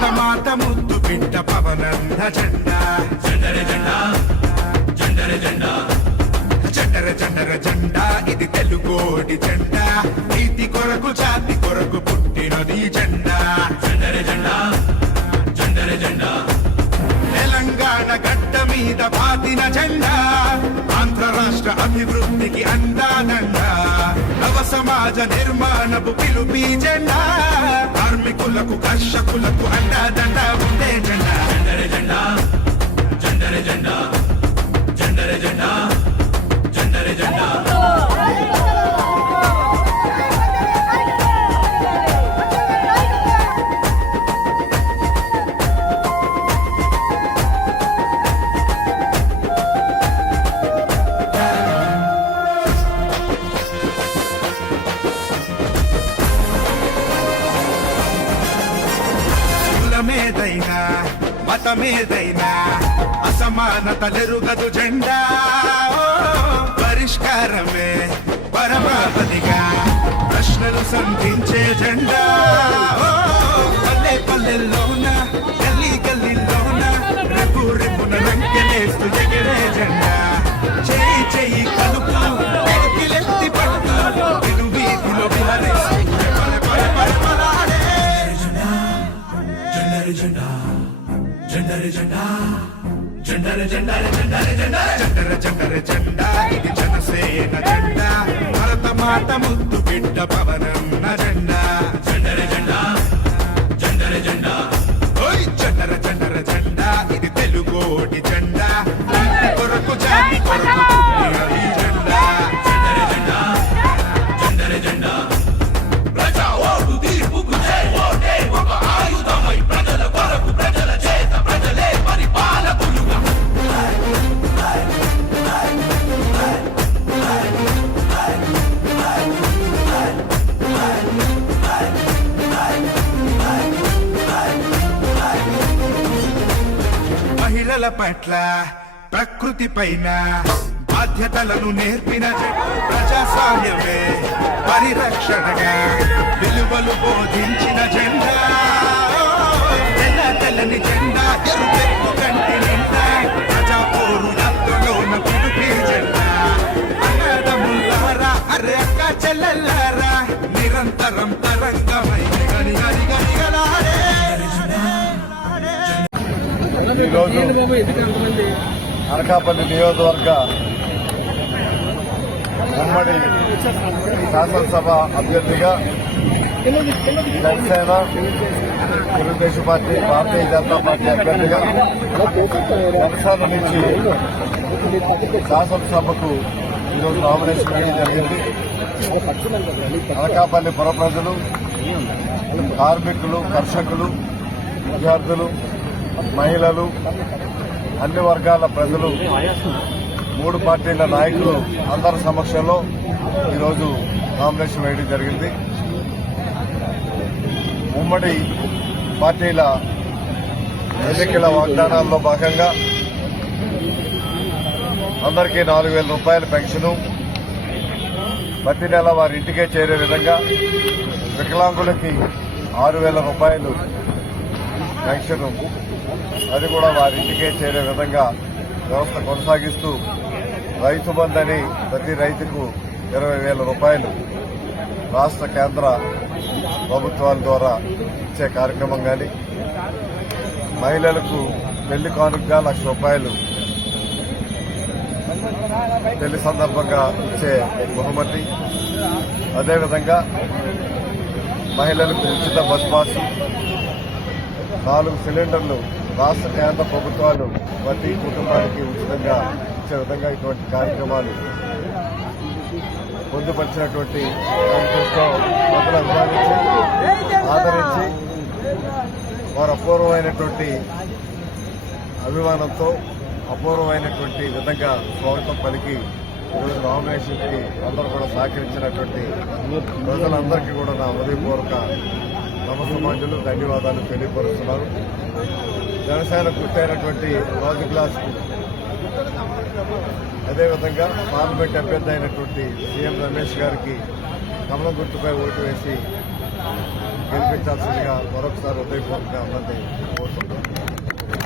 భరత మాత ముద్దు బిడ్డ పవనంద జెండా. జెండర జెండా జెండర జెండా. జెండర జెండర జెండా ఇది తెలుగోడి జెండా. నీతి కొరకు జాతి కొరకు పుట్టినది జెండా. జెండర జెండా జెండర జెండా. తెలంగాణ గడ్డ మీద పాతిన జెండా. ఆంధ్ర రాష్ట్ర అభివృద్ధికి అందాదండ. నవ సమాజ నిర్మాణపు పిలుపి జెండా. కార్మికులకు కర్షకులకు అండాదండ మతమేదైనా అసమానతలెరుగదు జెండా. పరిష్కారమే పరమావధిగా. ప్రశ్నలు సంధించే జెండా. జెండరి జెండరి జెండరి జెండరి జెండర జెండరి జెండా ఇది జనసేన జెండా. భరత మాత ముద్దు బిడ్డ పవనన్న మహిళల పట్ల ప్రకృతి పైన బాధ్యతలను నేర్పిన జెండా. ప్రజాస్వామ్యమే పరిరక్షణగా విలువలు బోధించిన జెండా తెల్ల తెల్లని జెండా ఎరుపెక్కు కంటి ఈరోజు అనకాపల్లి నియోజకవర్గ ఉమ్మడి శాసనసభ అభ్యర్థిగా జనసేన తెలుగుదేశం పార్టీ భారతీయ జనతా పార్టీ అభ్యర్థిగా వర్షాల నుంచి శాసనసభకు ఈరోజు నామినేషన్ వేయడం జరిగింది. అనకాపల్లి పుర ప్రజలు కార్మికులు కర్షకులు విద్యార్థులు మహిళలు అన్ని వర్గాల ప్రజలు మూడు పార్టీల నాయకులు అందరి సమక్షంలో ఈరోజు నామినేషన్ వేయడం జరిగింది. ఉమ్మడి పార్టీల ఎన్నికల వాగ్దానాల్లో భాగంగా అందరికీ నాలుగు వేల రూపాయల పెన్షను. ప్రతి నెల వారి ఇంటికే చేరే విధంగా వికలాంగులకి ఆరు వేల రూపాయలు పెన్షన్. అది కూడా వారి ఇంటికే చేరే విధంగా వ్యవస్థ కొనసాగిస్తూ రైతు బంధు ప్రతి రైతుకు ఇరవై వేల రూపాయలు రాష్ట్ర కేంద్ర ప్రభుత్వాల ద్వారా ఇచ్చే కార్యక్రమం కానీ మహిళలకు పెళ్ళి కానుకగా లక్ష రూపాయలు పెళ్ళి సందర్భంగా ఇచ్చే బహుమతి. అదేవిధంగా మహిళలకు ఉచిత బస్ పాసు నాలుగు సిలిండర్లు రాష్ట్ర కేంద్ర ప్రభుత్వాలు ప్రతి కుటుంబానికి ఉచితంగా ఇచ్చే విధంగా ఇటువంటి కార్యక్రమాలు పొందుపరిచినటువంటి మేనిఫెస్టో ప్రజలు అభిమానించి ఆదరించి వారు అపూర్వమైనటువంటి అభిమానంతో అపూర్వమైనటువంటి విధంగా స్వాగతం పలికి ఈరోజు నామినేషన్కి అందరూ కూడా సహకరించినటువంటి ప్రజలందరికీ కూడా నా హృదయపూర్వక నమస్సమాజులు ధన్యవాదాలు తెలియపరుస్తున్నారు. జనసేన గుర్తైనటువంటి రాజు గ్లాస్కు అదేవిధంగా పార్లమెంట్ అభ్యర్థి అయినటువంటి సీఎం రమేష్ గారికి కమలం గుర్తుపై ఓటు వేసి గెలిపించాల్సిందిగా మరొకసారి ఉదయపూర్వకంగా అందరినీ కోరుతున్నాను